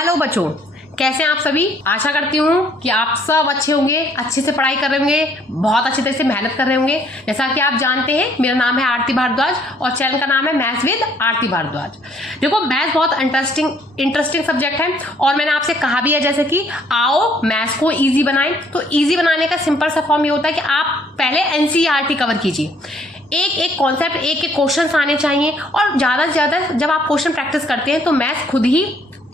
Hello बच्चों, कैसे हैं आप सभी। आशा करती हूँ कि आप सब अच्छे होंगे, अच्छे से पढ़ाई कर रहे होंगे, बहुत अच्छी तरह से मेहनत कर रहे होंगे। जैसा कि आप जानते हैं, मेरा नाम है आरती भारद्वाज और चैनल का नाम है मैथ्स विद आरती भारद्वाज। देखो, मैथ्स बहुत इंटरेस्टिंग सब्जेक्ट है और मैंने आपसे कहा भी है जैसे कि आओ मैथ्स को ईजी बनाएं। तो ईजी बनाने का सिंपल सा फॉर्म ये होता है कि आप पहले एनसीईआरटी कवर कीजिए। एक एक कॉन्सेप्ट, एक एक क्वेश्चन आने चाहिए और ज्यादा से ज्यादा जब आप क्वेश्चन प्रैक्टिस करते हैं तो मैथ्स खुद ही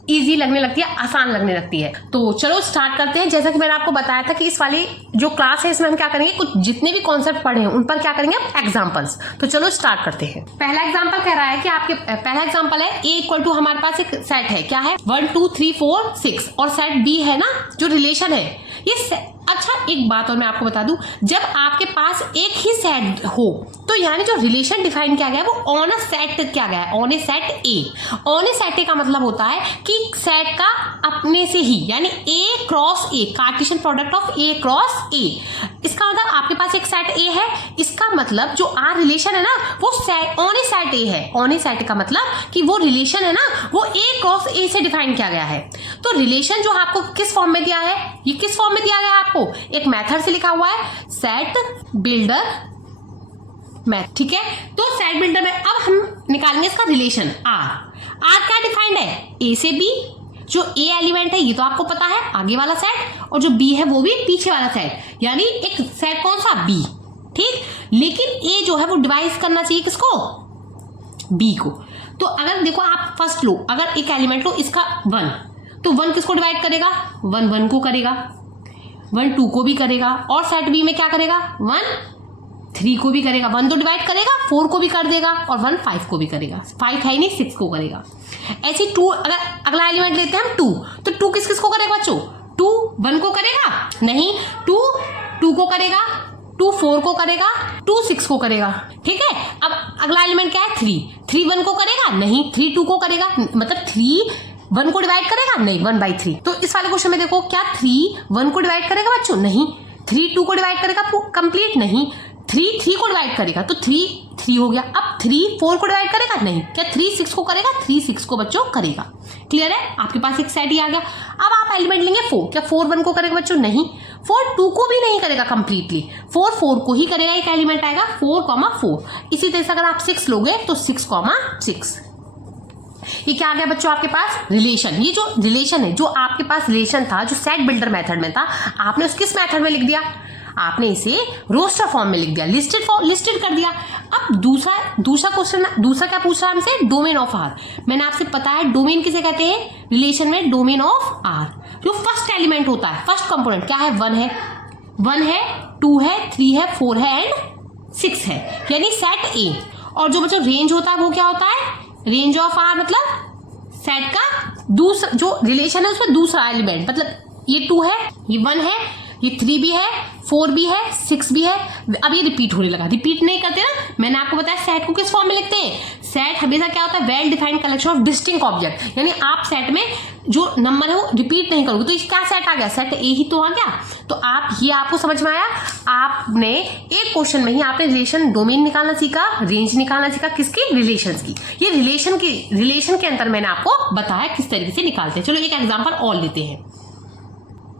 इजी लगने लगती है, आसान लगने लगती है। तो चलो स्टार्ट करते हैं। जैसा कि मैंने आपको बताया था कि इस वाली जो क्लास है इसमें हम क्या करेंगे, कुछ जितने भी कॉन्सेप्ट पढ़े हैं उन पर क्या करेंगे हम एग्जांपल्स। तो चलो स्टार्ट करते हैं। पहला एग्जांपल कह रहा है कि आपके पहला एग्जांपल है ए इक्वल टू, हमारे पास एक सेट है, क्या है 1 2 3 4 6 और सेट बी है ना, जो रिलेशन है ये। अच्छा, एक बात और मैं आपको बता दूं, जब आपके पास एक ही सेट हो तो यानी जो रिलेशन डिफाइन किया गया है वो ऑन अ सेट किया गया है, on A set A. On A set ए का मतलब होता है कि सेट का अपने से ही, यानी A cross A, Cartesian product of A cross A. इसका मतलब आपके पास एक सेट ए है, इसका मतलब जो आर रिलेशन है ना वो ऑन ए सेट ए है। ऑन ए सेट का मतलब कि वो रिलेशन है ना वो ए क्रॉस ए से डिफाइन किया गया है। तो रिलेशन जो आपको किस फॉर्म में दिया है, ये किस फॉर्म में दिया गया है आपको, एक मेथड से लिखा हुआ है सेट बिल्डर मैथ, ठीक है। तो सेट बिल्डर में अब हम निकालेंगे इसका रिलेशन आर। आर क्या डिफाइंड है, ए से बी। जो ए एलिमेंट है ये तो आपको पता है, आगे वाला सेट, और जो बी है वो भी पीछे वाला सेट, यानी एक सेट कौन सा, बी, ठीक। लेकिन ए जो है वो डिवाइड करना चाहिए किसको, बी को। तो अगर देखो आप फर्स्ट लो, अगर एक एलिमेंट लो इसका 1, तो 1 किसको डिवाइड करेगा, 1 1 को करेगा, 1 2 को भी करेगा, और सेट बी में क्या करेगा 1 3 को भी करेगा। 1 तो डिवाइड करेगा, 4 को भी कर देगा, और 1 5 को भी करेगा। 5 है ही नहीं, 6 को करेगा। ऐसे 2, अगर अगला एलिमेंट लेते हैं हम 2, तो 2 किस किस को करेगा बच्चों, 2 1 को करेगा नहीं, 2 2 को करेगा, 2 4 को करेगा, 2 6 को करेगा, ठीक है। अब अगला एलिमेंट क्या है 3, 3 1 को करेगा नहीं, 3 2 को करेगा, मतलब 3 1 को डिवाइड करेगा नहीं, 1/3। तो इस वाले क्वेश्चन में देखो, क्या 3 1 को डिवाइड करेगा बच्चों, नहीं। 3 2 को डिवाइड करेगा कंप्लीट, नहीं। 3 3 को डिवाइड करेगा, तो 3 3 हो गया। अब 3 4 को डिवाइड करेगा नहीं, क्या 3 6 को करेगा, 3 6 को बच्चों करेगा। क्लियर है, आपके पास एक सेट ही आ गया। अब आप एलिमेंट लेंगे 4, क्या 4 1 को करेगा बच्चों, नहीं। 4 2 को भी नहीं करेगा कंप्लीटली, 4 4 को ही करेगा। एक एलिमेंट आएगा 4, 4। इसी तरह से अगर आप 6 लोगे तो 6, 6। ये क्या आ गया बच्चों आपके पास, रिलेशन। ये जो रिलेशन है, जो आपके पास रिलेशन था, जो सेट बिल्डर मेथड में था, आपने उस किस मेथड में लिख दिया, आपने इसे रोस्टर फॉर्म में लिख दिया, लिस्टेड कर दिया। अब दूसरा क्वेश्चन, दूसरा क्या पूछ रहा है हमसे, डोमेन ऑफ आर। मैंने आपसे पता है डोमेन किसे कहते हैं, रिलेशन में डोमेन ऑफ आर। जो फर्स्ट एलिमेंट होता है, फर्स्ट कंपोनेंट क्या है, 1 है, 2 है, 3 है, 4 है एंड 6 है, यानी सेट ए। और जो बच्चों रेंज होता है वो क्या होता है, रेंज ऑफ आर मतलब सेट का दूसरा जो रिलेशन है उसमें दूसरा एलिमेंट, मतलब ये 2 है, ये 1 है, ये 3 भी है, 4 भी है, 6 भी है। अब ये रिपीट होने लगा, रिपीट नहीं करते ना। मैंने आपको बताया सेट को किस फॉर्म में लिखते हैं, सेट हमेशा क्या होता है, well defined collection of distinct object, यानी आप सेट में जो नंबर है वो रिपीट नहीं करोगे। तो ये क्या सेट आ गया, सेट ए ही तो आ गया। तो आप ये आपको समझ में आया, आपने एक क्वेश्चन में ही आपने रिलेशन डोमेन निकालना सीखा, रेंज निकालना सीखा, किसकी, रिलेशंस की। ये रिलेशन के अंदर मैंने आपको बताया किस तरीके से निकालते हैं। चलो एक एग्जांपल और लेते हैं।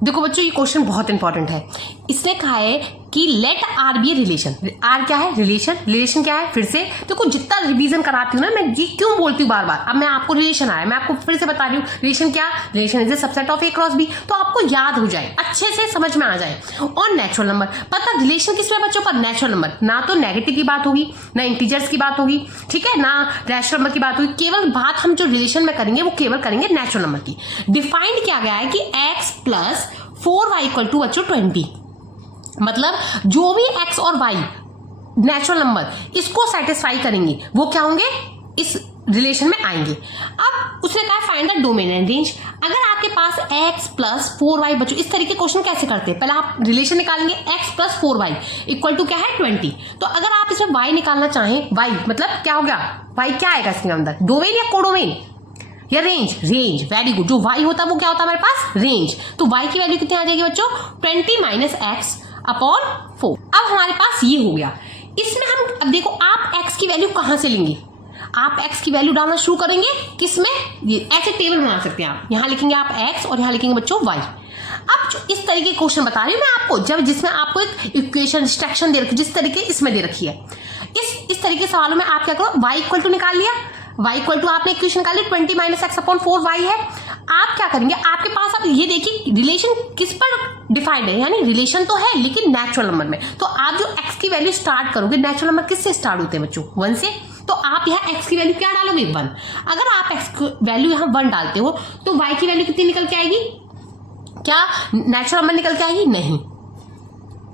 देखो बच्चों, ये क्वेश्चन बहुत इंपॉर्टेंट है। इसने कहा है कि let R be a relation. R क्या है, रिलेशन क्या है, फिर से देखो जितना रिवीजन कराती हूँ ना मैं, ये क्यों बोलती हूँ बार बार। अब मैं आपको रिलेशन आया, मैं आपको फिर से बता रही हूँ रिलेशन क्या, relation is a subset of A cross B, तो आपको याद हो जाए, अच्छे से समझ में आ जाए। और नेचुरल नंबर, पता रिलेशन किस में बच्चों पर, नेचुरल नंबर। ना तो नेगेटिव की बात होगी, ना इंटीजर्स की बात होगी, ठीक है, ना रैशनल नंबर की बात होगी। केवल बात हम जो रिलेशन में करेंगे वो केवल करेंगे नेचुरल नंबर की। डिफाइंड किया गया है कि x + 4y इक्वल टू बच्चों 20, मतलब जो भी x और y नेचुरल नंबर इसको सेटिस्फाई करेंगे वो क्या होंगे, इस रिलेशन में आएंगे। अब उसने कहा find the domain and range. अगर आपके पास x + 4y बच्चों, इस तरीके क्वेश्चन कैसे करते हैं, पहले आप रिलेशन निकालेंगे x + 4y इक्वल टू क्या है 20। तो अगर आप इसमें y निकालना चाहें, y मतलब क्या हो गया, y क्या आएगा इसके अंदर, डोमेन या कोडोमेन या रेंज, वेरी गुड। जो y होता है वो क्या होता है हमारे पास, रेंज। तो y की वैल्यू कितनी आ जाएगी बच्चों, 20 - x/4। अब हमारे पास ये हो गया। इसमें हम अब देखो, आप x की वैल्यू कहां से लेंगे, आप x की वैल्यू डालना शुरू करेंगे किसमें, ये ऐसे टेबल बना सकते हैं आप, यहाँ लिखेंगे आप x और यहाँ लिखेंगे बच्चों y। अब जो इस तरीके के क्वेश्चन बता रही हूँ मैं आपको, जब जिसमें आपको एक इक्वेशन डिस्ट्रक्शन दे रखी, जिस तरीके इसमें दे रखी है, इस तरीके के सवालों में आप क्या करो, y इक्वल टू निकाल लिया, y इक्वल टू आपने इक्वेशन निकाली 20 माइनस एक्स अपॉन 4y है। आप क्या करेंगे, आपके पास अब ये देखिए रिलेशन किस पर डिफाइंड है, यानी रिलेशन तो है लेकिन नेचुरल नंबर में। तो आप जो x की वैल्यू स्टार्ट करोगे, नेचुरल नंबर किससे स्टार्ट होते हैं बच्चों, 1 से, तो आप यहाँ x की वैल्यू क्या डालोगे, 1। अगर आप x की वैल्यू यहाँ 1 डालते हो तो y की वैल्यू कितनी निकल के आएगी, क्या नेचुरल नंबर निकल के आएगी, नहीं,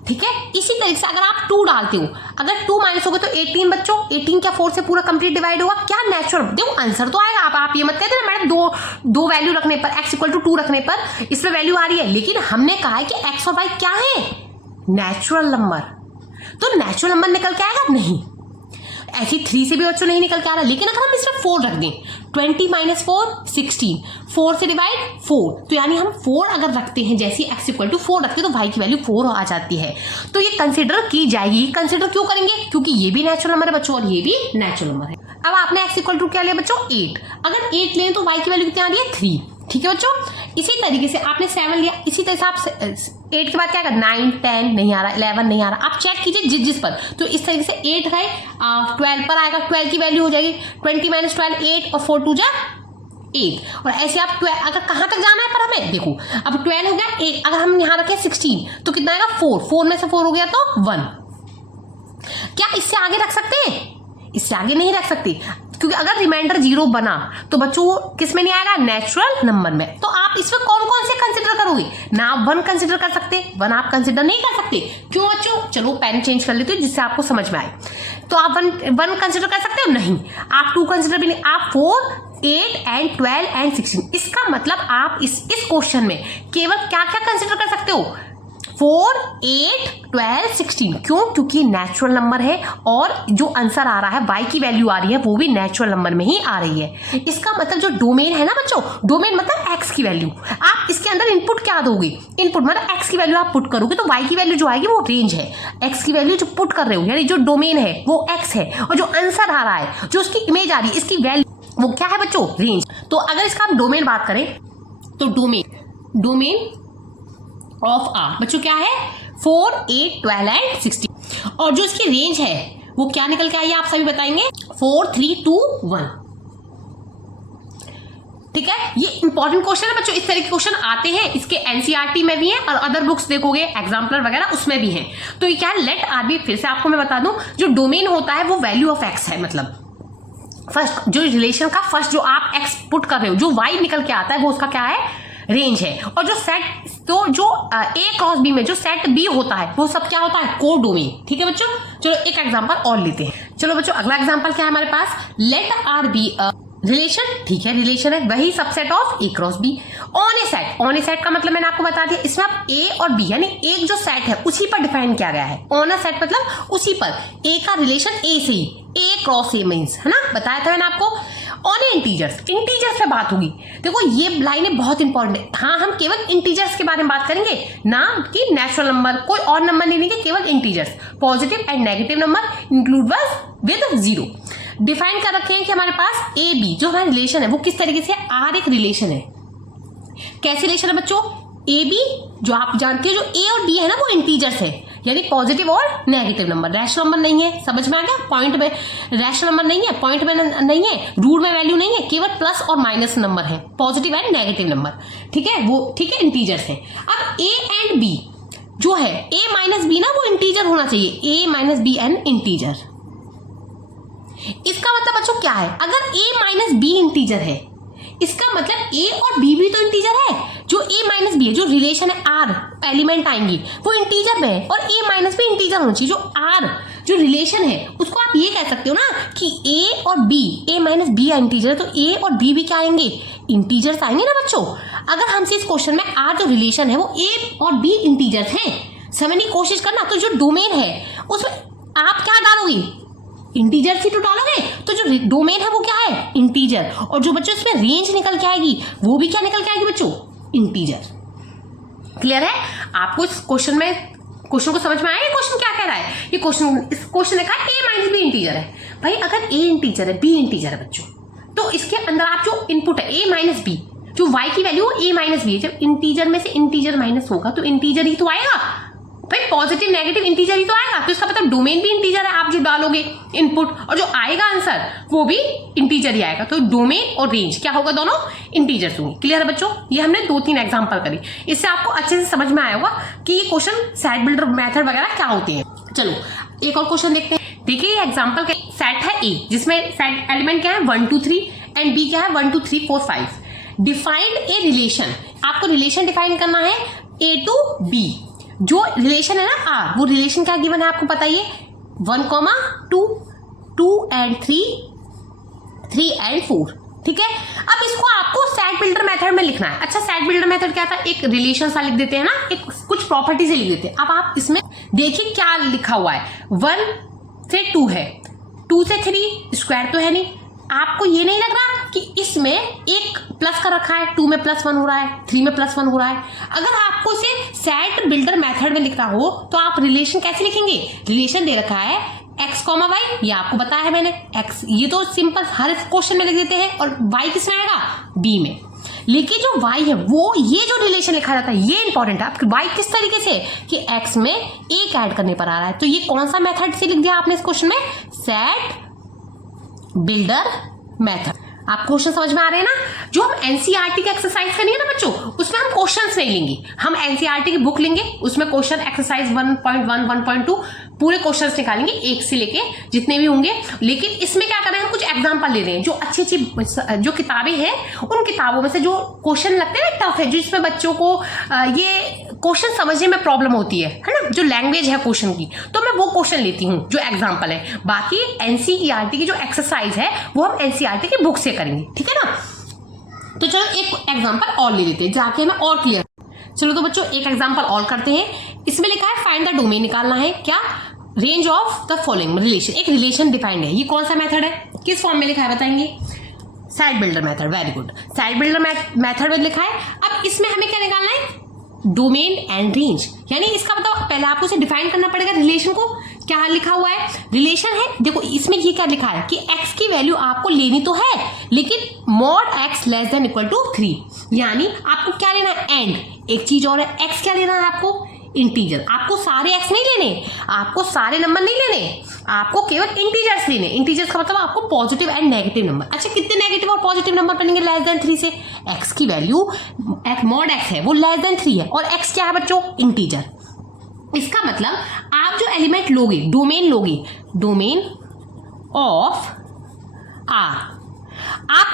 ठीक है। इसी तरीके से अगर आप 2 डालते हो, अगर 2 माइनस होगा तो 18 बच्चों, 18 क्या 4 से पूरा कंप्लीट डिवाइड होगा, क्या नेचुरल, देखो आंसर तो आएगा। आप ये मत कहते ना मैडम दो वैल्यू रखने पर, x इक्वल टू 2 रखने पर इसमें वैल्यू आ रही है, लेकिन हमने कहा है कि x और y क्या है, नेचुरल नंबर, तो नेचुरल नंबर निकल के आएगा, नहीं। ऐसी 3 से भी बच्चों नहीं निकल के आ रहा, लेकिन अगर हम इसमें 4 रख दें, 20 माइनस 4 16, 4 से डिवाइड 4, तो यानी हम 4 अगर रखते हैं, जैसे x इक्वल टू 4 रखते हैं तो y की वैल्यू 4 आ जाती है, तो ये कंसिडर की जाएगी। कंसिडर क्यों करेंगे, क्योंकि ये भी नेचुरल नंबर है बच्चों और ये भी नेचुरल नंबर है। अब आपने x इक्वल टू क्या लिया बच्चों, 8, अगर 8 लें तो y की वैल्यू कितनी आ रही है, 3, ठीक है बच्चों। इसी तरीके से आपने 7 लिया, इसी तरह से आप 8 के बाद क्या कर, 9 10 नहीं आ रहा, 11 नहीं आ रहा, आप चेक कीजिए जिस पर, तो इस तरीके से 8 है 12 पर आएगा, 12 की वैल्यू हो जाएगी 20 माइनस 12 8 और 4 2 जा 8, और ऐसे आप 12 अगर कहाँ तक जाना है पर हमें देखो, अब 12 हो गया 8, अगर हम यहाँ रखें 16 तो कितना आएगा 4 में से 4 हो गया तो 1। क्या इससे आगे रख सकते हैं, इससे आगे नहीं रख सकते, क्योंकि अगर रिमाइंडर 0 बना तो बच्चों किस में नहीं आएगा, नेचुरल नंबर में। तो आप इसमें कौन कौन से कंसिडर करोगे ना, आप 1 कंसिडर कर सकते, 1 आप कंसिडर नहीं कर सकते, क्यों बच्चों, चलो पेन चेंज कर लेते हो जिससे आपको समझ में आए। तो आप 1 कंसिडर कर सकते हो, नहीं, आप 2 कंसिडर भी नहीं, आप 4 8 एंड 12 एंड 16। इसका मतलब आप इस क्वेश्चन में केवल क्या क्या कंसिडर कर सकते हो, 4 8 12 16, क्यों, क्योंकि नेचुरल नंबर है और जो आंसर आ रहा है y की वैल्यू आ रही है वो भी नेचुरल नंबर में ही आ रही है। इसका मतलब जो डोमेन है ना बच्चों, डोमेन मतलब x की वैल्यू, आप इसके अंदर इनपुट क्या दोगे, इनपुट मतलब x की वैल्यू आप पुट करोगे तो y की वैल्यू जो आएगी वो रेंज है, x की वैल्यू जो पुट कर रहे हो यानी जो डोमेन है वो x है, और जो आंसर आ रहा है, जो उसकी इमेज आ रही है, इसकी वैल्यू वो क्या है बच्चों, रेंज। तो अगर इसका हम डोमेन बात करें तो डोमेन ऑफ आर बच्चों क्या है, 4 8 12 एंड 16, और जो इसकी रेंज है वो क्या निकल के आई है आप सभी बताएंगे, 4 3 2 1, ठीक है। ये इंपॉर्टेंट क्वेश्चन है बच्चों, इस तरह के क्वेश्चन आते हैं, इसके एनसीईआरटी में भी है और अदर बुक्स देखोगे एग्जाम्पलर वगैरह उसमें भी है। तो ये क्या है, लेट आर बी, फिर से आपको मैं बता दूं, जो डोमेन होता है वो वैल्यू ऑफ एक्स है, मतलब फर्स्ट जो रिलेशन का फर्स्ट जो आप एक्स पुट कर रहे हो, जो वाई निकल के आता है वो उसका क्या है, रेंज है। और जो सेट, तो जो ए क्रॉस बी में जो सेट बी होता है वो सब क्या होता है, को डोमेन, ठीक है बच्चों। चलो एक एग्जांपल और लेते हैं। चलो बच्चों अगला एग्जांपल क्या है हमारे पास, लेट आर बी रिलेशन, ठीक है रिलेशन है वही subset of A cross be on A set. On A set का मतलब मैंने आपको बता दिया, इसमें आप ए और बी यानी एक जो सेट है उसी पर डिफाइन किया गया है। ऑन अ सेट मतलब उसी पर, ए का रिलेशन ए से ही, ए क्रॉस ए मीन्स, है ना, बताया था मैंने आपको। ऑन इंटीजर्स, इंटीजर्स पे बात होगी। देखो ये लाइनें बहुत इंपॉर्टेंट है, हाँ हम केवल इंटीजर्स के बारे में बात करेंगे ना कि नेचुरल नंबर, कोई और नंबर नहीं लेंगे, केवल integers. Positive and negative number include बस विद 0। डिफाइन कर रखे हैं कि हमारे पास ए बी जो हमारा रिलेशन है वो किस तरीके से, आर एक रिलेशन है। कैसे रिलेशन है बच्चों, ए बी जो आप जानते हैं, जो ए और बी है ना वो इंटीजर्स है, यानी पॉजिटिव और नेगेटिव नंबर, रैशनल नंबर नहीं है, समझ में आ गया। पॉइंट में रैशनल नंबर नहीं है, पॉइंट में नहीं है, रूट में वैल्यू नहीं है, केवल प्लस और माइनस नंबर है, पॉजिटिव एंड नेगेटिव नंबर, ठीक है वो, ठीक है इंटीजर्स है। अब ए एंड बी जो है, ए माइनस बी ना वो इंटीजर होना चाहिए, ए माइनस बी एन इंटीजर। इसका मतलब बच्चों क्या है, अगर a माइनस बी इंटीजर है, इसका मतलब a और b भी तो इंटीजर है। जो a माइनस बी है, जो रिलेशन है r एलिमेंट आएंगी वो इंटीजर में है, और a माइनस बी इंटीजर होना चाहिए। जो r जो रिलेशन है उसको आप ये कह सकते हो ना कि a और b, a minus B integer है तो a और b भी क्या आएंगे, इंटीजर्स आएंगे ना बच्चों। अगर हमसे इस क्वेश्चन में r जो रिलेशन है वो a और b इंटीजर्स हैं, समझने की कोशिश करना। तो जो डोमेन है उसमें आप क्या डालोगे, इंटीजर ही तो डालोगे, तो जो डोमेन है वो क्या है, इंटीजर। और जो बच्चों इसमें रेंज निकल के आएगी वो भी क्या निकल के आएगी बच्चों, इंटीजर। क्लियर है आपको इस क्वेश्चन में क्वेश्चन को समझ में आया? ये क्वेश्चन क्या कह रहा है? ये क्वेश्चन लिखा है a माइनस बी इंटीजर है। भाई अगर a इंटीजर है, b इंटीजर है बच्चों, तो इसके अंदर आप जो इनपुट है a माइनस बी, जो y की वैल्यू a माइनस बी है, जब इंटीजर में से इंटीजर माइनस होगा तो इंटीजर ही तो आएगा भाई, पॉजिटिव नेगेटिव इंटीजर ही तो आएगा। तो इसका मतलब डोमेन भी इंटीजर है, आप जो डालोगे इनपुट और जो आएगा आंसर वो भी इंटीजर ही आएगा। तो डोमेन और रेंज क्या होगा? दोनों इंटीजर्स होंगे। क्लियर है बच्चों? ये हमने 2-3 एग्जांपल करी, इससे आपको अच्छे से समझ में आया होगा कि ये क्वेश्चन सेट बिल्डर मेथड वगैरह क्या होते हैं। चलो एक और क्वेश्चन देखते हैं। देखिए ये एग्जाम्पल का सेट है ए, जिसमें सेट एलिमेंट क्या है 1 2 3 एंड बी क्या है 1 2 3 4 5। डिफाइंड ए रिलेशन, आपको रिलेशन डिफाइन करना है ए टू बी। जो रिलेशन है ना आर, वो रिलेशन क्या गिवन है आपको बताइए? 1, 2, 2 एंड 3, 3 एंड 4। ठीक है, अब इसको आपको सेट बिल्डर मेथड में लिखना है। अच्छा सेट बिल्डर मेथड क्या था? एक रिलेशन सा लिख देते हैं ना, एक कुछ प्रॉपर्टी से लिख देते हैं। अब आप इसमें देखिए क्या लिखा हुआ है, 1 से 2 है, 2 से 3, स्क्वायर तो है नहीं। आपको ये नहीं लग रहा कि इसमें एक प्लस का रखा है, 2 में +1 हो रहा है, 3 में +1 हो रहा है। अगर आपको इसे सेट बिल्डर मेथड में लिखना हो तो आप रिलेशन कैसे लिखेंगे? रिलेशन दे रखा है x, y, ये आपको बताया है मैंने। x ये तो सिंपल हर क्वेश्चन में लिख देते हैं, और y किसमें आएगा? b में। लेकिन जो y है वो ये जो रिलेशन लिखा जाता है ये इंपॉर्टेंट है। आपके y किस तरीके से कि x में एक ऐड करने पर आ रहा है, तो ये कौन सा मेथड से लिख दिया आपने इस क्वेश्चन में? Set builder method. आप क्वेश्चन समझ में आ रहे हैं ना? जो हम एनसीईआरटी की एक्सरसाइज करनी है ना बच्चों, उसमें हम क्वेश्चंस नहीं लेंगे, हम एनसीईआरटी की बुक लेंगे, उसमें क्वेश्चन एक्सरसाइज 1.1 1.2 पूरे क्वेश्चंस निकालेंगे, एक से लेके जितने भी होंगे। लेकिन इसमें क्या कर रहे हैं, हम कुछ एग्जांपल ले रहे हैं। जो अच्छी अच्छी जो किताबें हैं उन किताबों में से जो क्वेश्चन लगते हैं टफ है, जिसमें बच्चों को ये क्वेश्चन समझने में प्रॉब्लम होती है ना, जो लैंग्वेज है क्वेश्चन की, तो मैं वो क्वेश्चन लेती हूँ जो एग्जाम्पल है। बाकी एनसीईआरटी की जो एक्सरसाइज है वो हम एनसीईआरटी की बुक से करेंगे। ठीक है ना? तो चलो एक एग्जाम्पल और ले लेते हैं, जाके हमें और क्लियर। चलो तो बच्चों एक एग्जाम्पल और करते हैं। इसमें लिखा है फाइंड द डोमेन, निकालना है क्या? Range of the following relation. एक रिलेशन डिफाइंड है, ये कौन सा मेथड है, किस फॉर्म में लिखा है बताएंगे? Set builder method. Very good, set builder method में लिखा है। अब इसमें हमें क्या निकालना है? Domain and range. यानी इसका मतलब पहले आपको इसे डिफाइन करना पड़ेगा रिलेशन को। क्या लिखा हुआ है? रिलेशन है, देखो इसमें ये क्या लिखा है कि x की वैल्यू आपको लेनी तो है, लेकिन mod x less than equal to 3। यानी आपको क्या लेना है? एंड एक चीज और है, x क्या लेना है आपको? इंटीजर। आपको सारे x नहीं लेने, आपको सारे नंबर नहीं लेने, आपको केवल इंटीजर्स लेने। इंटीजर्स का मतलब आपको पॉजिटिव एंड नेगेटिव नंबर। अच्छा कितने नेगेटिव और पॉजिटिव नंबर बनेंगे लेस देन 3 से? x की वैल्यू मॉड x है वो लेस देन 3 है, और x क्या है बच्चों? इंटीजर। इसका मतलब आप जो एलिमेंट लोगे, डोमेन लोगे, डोमेन ऑफ आर, आप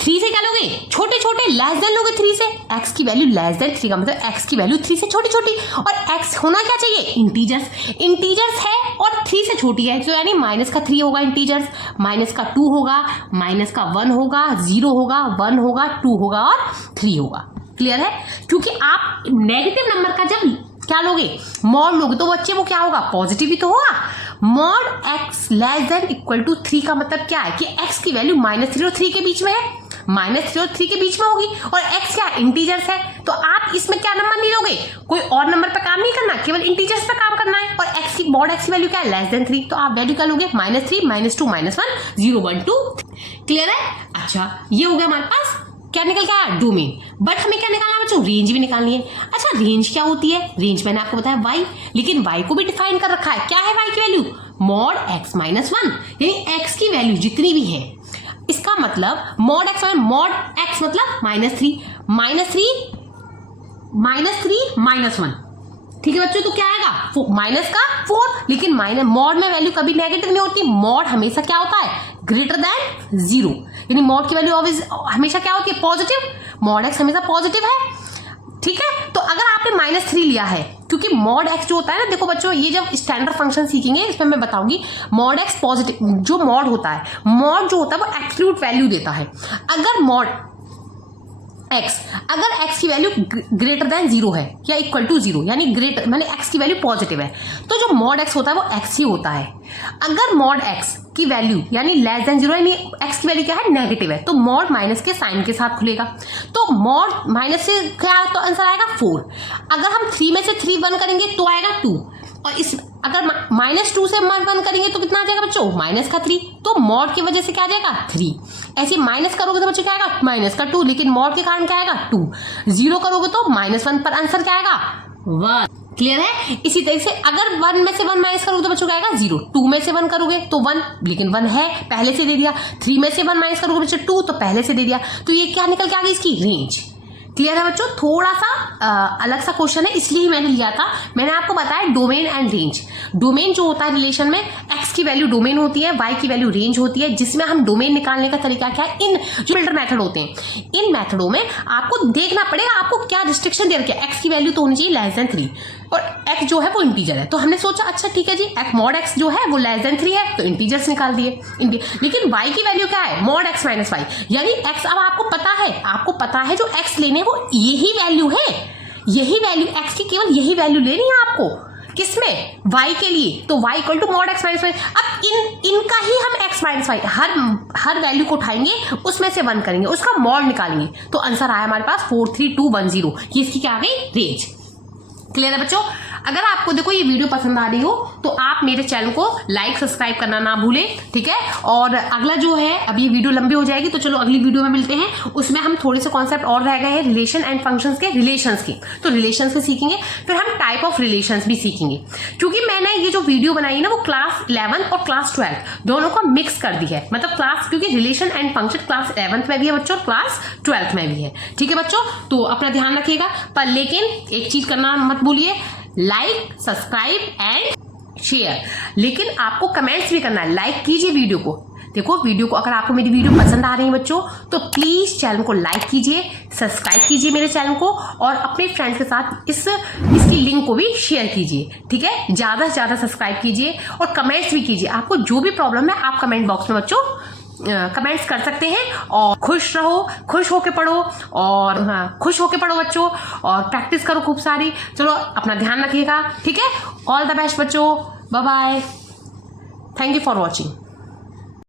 3 से क्या लोगे? छोटे छोटे, लेस देन लोगे 3 से। x की वैल्यू लेस देन 3 का मतलब x की वैल्यू 3 से छोटी छोटी, और x होना क्या चाहिए? इंटीजर्स। इंटीजर्स है और 3 से छोटी है, तो यानी -3 होगा इंटीजर्स, -2 होगा, -1 होगा, 0 होगा, 1 होगा, 2 होगा और 3 होगा। क्लियर है? क्योंकि आप नेगेटिव नंबर का जब क्या लोगे? मॉड लोगे, तो बच्चे वो क्या होगा? पॉजिटिव ही तो होगा। Mod x less than equal to 3 का मतलब क्या है कि x की वैल्यू -3 और 3 के बीच में है, -3 और 3 के बीच में होगी, और x क्या है? इंटीजर्स है। तो आप इसमें क्या नंबर नहीं लोगे? कोई और नंबर पर काम नहीं करना, केवल इंटीजर्स पर काम करना है। और x की मॉड x की वैल्यू क्या है? Less than 3। तो आप वैल्यू क्या लोगे? -3, -2, -1, 0, 1, 2। क्लियर है? अच्छा ये हो गया हमारे पास क्या निकल गया? डोमेन। बट हमें क्या निकालना है बच्चों? रेंज भी निकालनी है। अच्छा रेंज क्या होती है? रेंज मैंने आपको बताया y, लेकिन y को भी डिफाइन कर रखा है। क्या है y की वैल्यू? मॉड x -1, यानी x की वैल्यू जितनी भी है, इसका मतलब मॉड x मतलब -3, -1। ठीक है बच्चों? तो क्या आएगा? माइनस का 4, लेकिन मॉड में वैल्यू कभी नेगेटिव नहीं होती, मॉड हमेशा क्या होता है? Greater than 0। यानी मॉड की वैल्यू हमेशा क्या होती है? पॉजिटिव। मॉड x हमेशा पॉजिटिव है। ठीक है? तो अगर आपने -3 लिया है, क्योंकि मॉड x जो होता है ना, देखो बच्चों ये जब स्टैंडर्ड फंक्शन सीखेंगे इसमें मैं बताऊंगी, मॉड x पॉजिटिव जो मॉड होता है, मॉड जो होता है वो एब्सोल्यूट वैल्यू देता है। अगर मॉड x, अगर x की वैल्यू ग्रेटर देन 0 है या इक्वल टू 0, यानी ग्रेटर माने x की वैल्यू पॉजिटिव है, तो जो मॉड x होता है वो x ही होता है। अगर मॉड x की वैल्यू यानी लेस देन 0, यानी x की वैल्यू क्या है? नेगेटिव है, तो मॉड माइनस के साइन के साथ खुलेगा। तो मॉड माइनस से क्या तो आंसर आएगा 4। अगर हम 3 में से 3 1 करेंगे तो आएगा 2। और इस अगर -2 से 1 करेंगे तो कितना आ जाएगा बच्चों, माइनस का 3। तो मॉड की वजह से क्या आ जाएगा 3। ऐसे माइनस करोगे तो बच्चों क्या आएगा माइनस का 2, लेकिन मॉड के कारण क्या आएगा 2। 0 करोगे तो -1 पर आंसर क्या आएगा 1। क्लियर है। इसी तरह से अगर 1 में से 1 माइनस करोगे तो बच्चों क्या आएगा 0। 2 में से 1 करोगे तो 1, लेकिन 1 है पहले से दे दिया। 3 में से 1 माइनस करोगे बच्चों 2, तो पहले से दे दिया। तो ये क्या निकल के आ गई इसकी रेंज। क्लियर है बच्चों। थोड़ा सा अलग सा क्वेश्चन है, इसलिए ही मैंने लिया था। मैंने आपको बताया डोमेन एंड रेंज। डोमेन जो होता है रिलेशन में, x की वैल्यू डोमेन होती है, y की वैल्यू रेंज होती है, जिसमें हम डोमेन निकालने का तरीका क्या है, इन जो फिल्टर मेथड होते हैं, इन मेथडों में आपको देखना पड़ेगा आपको क्या रिस्ट्रिक्शन दे रखी है। x की वैल्यू तो होनी चाहिए <3 और x जो है वो इंटीजर है। तो हमने सोचा अच्छा ठीक है जी, मॉड x जो है वो <3 है, तो इंटीजर्स निकाल दिए। लेकिन y की वैल्यू क्या है, मॉड x माइनस वाई, यानी x अब आपको पता है जो x लेने वो यही वैल्यू है, यही वैल्यू x की केवल यही वैल्यू लेनी है आपको। किसमें, y के लिए। तो y equal to mod x minus Y. अब इनका ही हम x माइनस वाई हर वैल्यू को उठाएंगे, उसमें से 1 करेंगे, उसका मॉड निकालेंगे, तो आंसर आया हमारे पास 43210। ये इसकी क्या आ गई रेंज। क्लियर है बच्चों। अगर आपको देखो ये वीडियो पसंद आ रही हो तो आप मेरे चैनल को लाइक सब्सक्राइब करना ना भूलें, ठीक है। और अगला जो है, अब ये वीडियो लंबी हो जाएगी तो चलो अगली वीडियो में मिलते हैं। उसमें हम थोड़े से कॉन्सेप्ट और रह गए हैं रिलेशन एंड फंक्शंस के, रिलेशंस के। तो रिलेशंस के सीखेंगे, फिर हम टाइप ऑफ रिलेशंस भी सीखेंगे। क्योंकि मैंने ये जो वीडियो बनाई ना वो क्लास 11 और क्लास 12 दोनों को मिक्स कर दी है। मतलब क्लास, क्योंकि relation and function class 11th में भी है बच्चों और क्लास 12th में भी है, ठीक है बच्चों। तो अपना ध्यान रखिएगा। पर लेकिन एक चीज करना मत भूलिए, लाइक सब्सक्राइब एंड शेयर। लेकिन आपको कमेंट्स भी करना है, लाइक कीजिए वीडियो को। देखो वीडियो को, अगर आपको मेरी वीडियो पसंद आ रही है बच्चों तो प्लीज चैनल को लाइक कीजिए, सब्सक्राइब कीजिए मेरे चैनल को, और अपने फ्रेंड्स के साथ इसकी लिंक को भी शेयर कीजिए, ठीक है। ज्यादा से ज्यादा सब्सक्राइब कीजिए और कमेंट्स भी कीजिए। आपको जो भी प्रॉब्लम है आप कमेंट बॉक्स में बच्चों कमेंट्स कर सकते हैं। और खुश रहो, खुश होके पढ़ो, और खुश होके पढ़ो बच्चों, और प्रैक्टिस करो खूब सारी। चलो अपना ध्यान रखिएगा, ठीक है। ऑल द बेस्ट बच्चों, bye bye, thank you for watching.